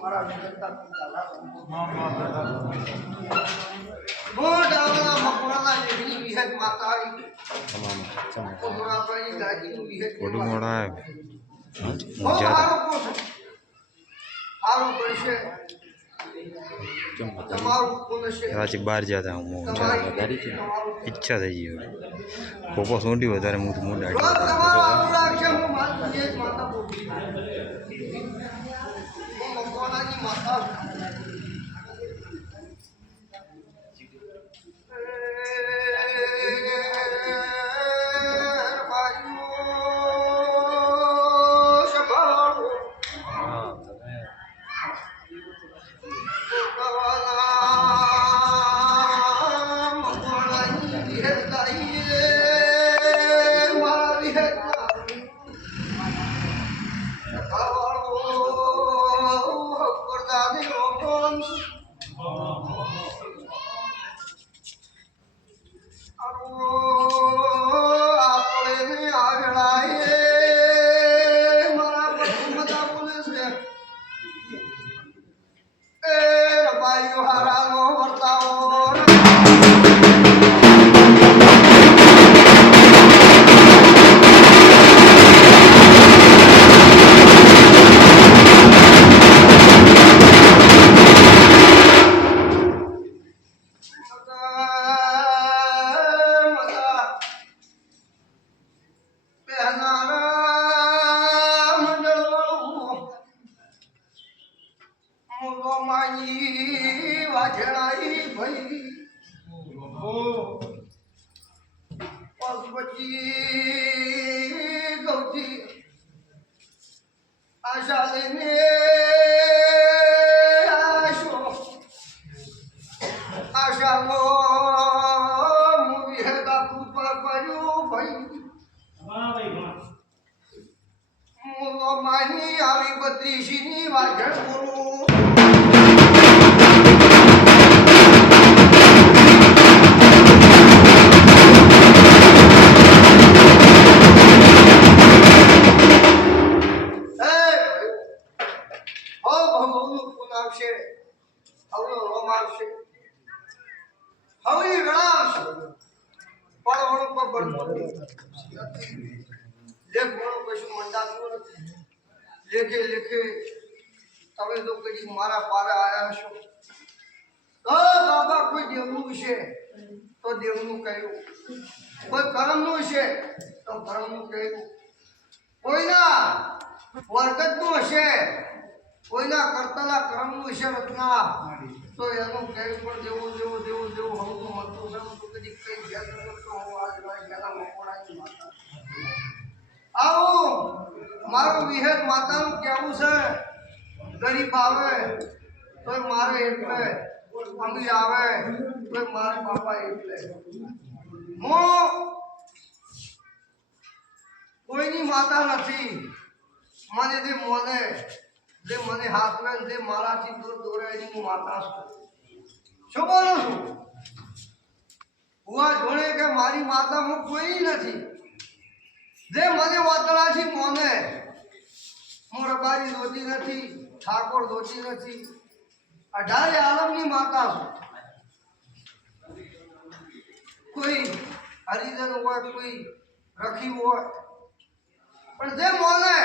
મારા વિગતતા ચાલા મોટ રાજી બહાર જતા હું ઈચ્છા થઈ ગઈ પોપો સોંટી વધારે હું તો જ માતા વાજણાઈ ભઈ. પછી ગૌજી આશા. લઈને માની આવી બત્રીસીની વાજણ બોલું વેળા આવશે પણ વણો પર બળતો લેખ વણો કશું મંડાતું નથી. લેખે લેખે તમે તો કદી મારા પારે આવ્યા છો તો બાબા કોઈ દેવનું છે તો દેવનું કહ્યું. કોઈ કરમનું છે તો કરમનું કહ્યું. કોઈના? વર્ગતનું હશે. કોઈના કરતાના કર્મનું છે રચના તો એનું કંઈ પણ જેવું જેવું જેવું જેવું હવતું હતું તો કદી કંઈ ધ્યાન કરતો હું આ જવાય એના મકોડાની માતા. આવું, મારું વિહેદ માતાનું કહેવું છે, ગરીબ આવે, તોય મારે એટલે, અમીર આવે, તોય મારે બાપા એટલે. હું કોઈની માતા નથી. મને જે મોને જે મને હાથવે ને જે મારાથી દૂર દોરે એની હું માતા છું શું બોલું છું? હુઆ જોડે કે મારી માતા હું કોઈ નથી? જે મને વાતળાથી મોને હું રબારી દોતી નથી, ઠાકોર દોતી નથી. અઢારે આલમની માતા છું. કોઈ હરિજન હોય, કોઈ રખી હોય. પણ જે મોને